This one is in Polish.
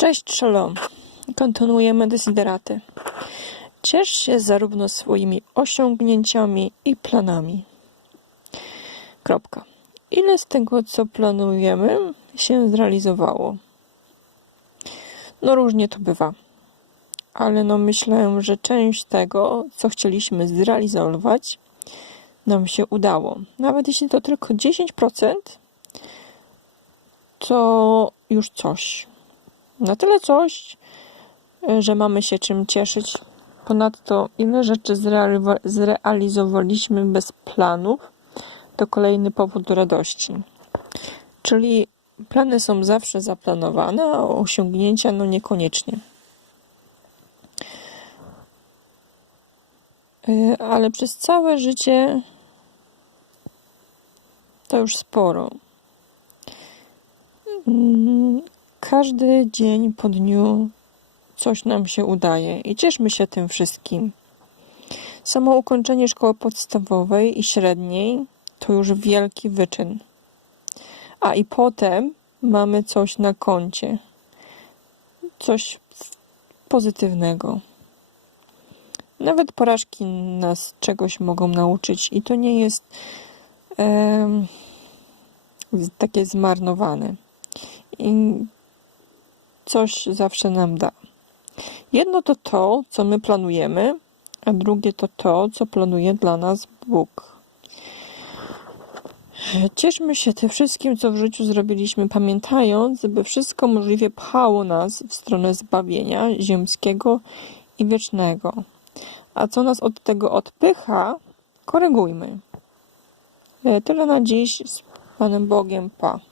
Cześć Shalom. Kontynuujemy desideraty. Ciesz się zarówno swoimi osiągnięciami i planami. Kropka. Ile z tego, co planujemy, się zrealizowało? No różnie to bywa. Ale no myślę, że część tego, co chcieliśmy zrealizować, nam się udało. Nawet jeśli to tylko 10%, to już coś. Na tyle coś, że mamy się czym cieszyć. Ponadto, ile rzeczy zreali- zrealizowaliśmy bez planów, to kolejny powód do radości. Czyli plany są zawsze zaplanowane, a osiągnięcia no niekoniecznie. Y, Ale przez całe życie to już sporo. Każdy dzień po dniu coś nam się udaje i cieszmy się tym wszystkim. Samo ukończenie szkoły podstawowej i średniej to już wielki wyczyn. A i potem mamy coś na koncie. Coś pozytywnego. Nawet porażki nas czegoś mogą nauczyć i to nie jest z- takie zmarnowane. I coś zawsze nam da. Jedno to to, co my planujemy, a drugie to to, co planuje dla nas Bóg. Cieszmy się tym wszystkim, co w życiu zrobiliśmy, pamiętając, by wszystko możliwie pchało nas w stronę zbawienia ziemskiego i wiecznego. A co nas od tego odpycha, korygujmy. E, Tyle na dziś z Panem Bogiem. Pa.